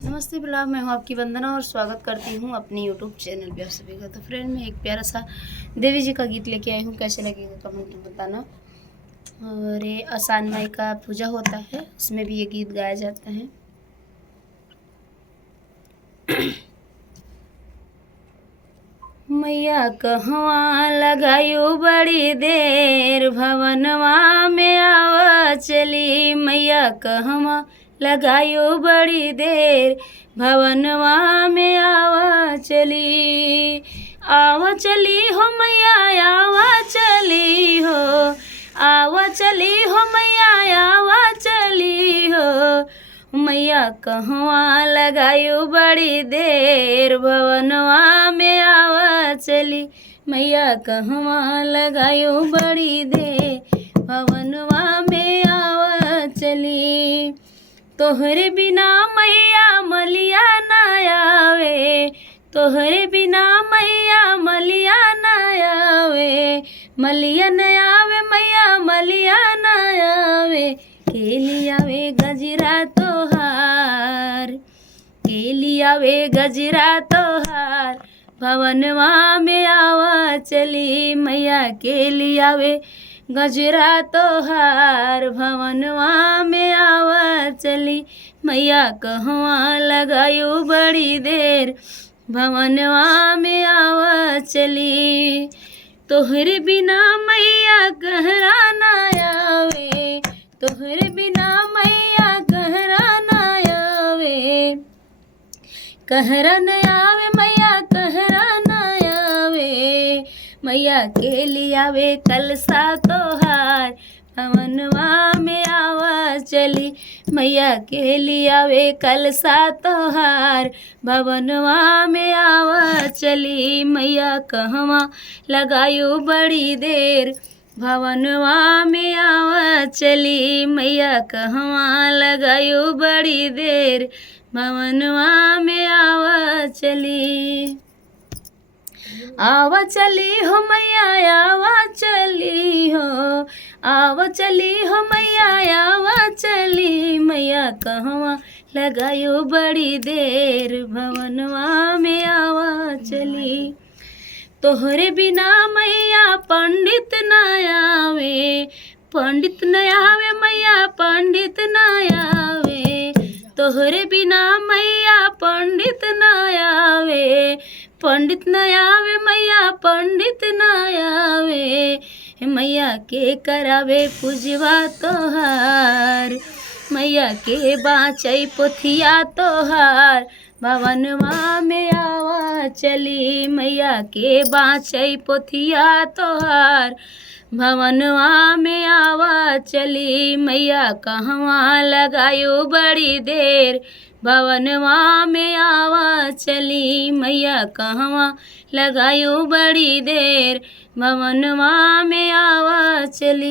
नमस्ते ब्लॉग, मैं हूँ आपकी वंदना और स्वागत करती हूँ अपनी यूट्यूब चैनल पे आप सभी का। तो फ्रेंड, मैं एक प्यारा सा देवी जी का गीत लेके आई हूँ, कैसे लगेगा कमेंट में बताना। और ये आसान माई का पूजा होता है, उसमें भी ये गीत गाया जाता है। मैया कहवा लगायो बड़ी देर, भवनवा में आवा चली। मैया कहवा लगायो बड़ी देर, भवनवा में आवा चली। आवा चली हो मैया, आवा चली हो, आवा चली हो मैया, आवा चली हो। मैया कहवा लगायो बड़ी देर, भवनवा में आवा चली। मैया कहवा लगायो बड़ी देर, भवनवा में आवा चली। तोहरे बिना मैया मलिया ना आवे, तोहरे बिना मैया मलिया ना आवे। मलिया न आवे मैया, मलिया न आवे। के लियावे गजरा तोहार, के लियावे गजरा तोहार, भवनवा में आवा चली। मैया के लियावे गजरा तोहार, भवनवा में आवा चली। मैया कहवा लगायो बड़ी देर, भवनवा में आवा चली। तोहरे बिना मैया कहरा ना आवे, तोहरे बिना मैया कहरा ना आवे। कहरा न आवे मैया, कहरा न आवे। मैया के लियावे कलसा तोहार, भवनवा में आवा चली। मैया के लियावे कलसा तोहार, भवनवा में आवा चली। मैया कहवा लगायो बड़ी देर, भवनवा में आवा चली। मैया कहवा लगायो बड़ी देर, भवनवा में आवा चली। आवा चली हो मैया, आवा चली हो, आवा चली हो मैया, आवा चली। मैया कहवा लगायो बड़ी देर, भवनवा में आवा चली। तोहरे बिना मैया पंडित न आवे, पंडित न आवे मैया, पंडित न आवे। तोहरे बिना मैया पंडित न आवे, पंडित न आवे मैया, पंडित न आवे। मैया के करावे पूजवा तोहार, मैया के बाँचै पोथिया तोहार, भवनवा में आवा चली। मैया के बाँचै पोथिया तोहार, भवनवा में आवा चली। मैया कहवा लगायो बड़ी देर, भवनवा में आवा चली। मैया कहवा लगायो बड़ी देर, भवनवा में आवा चली।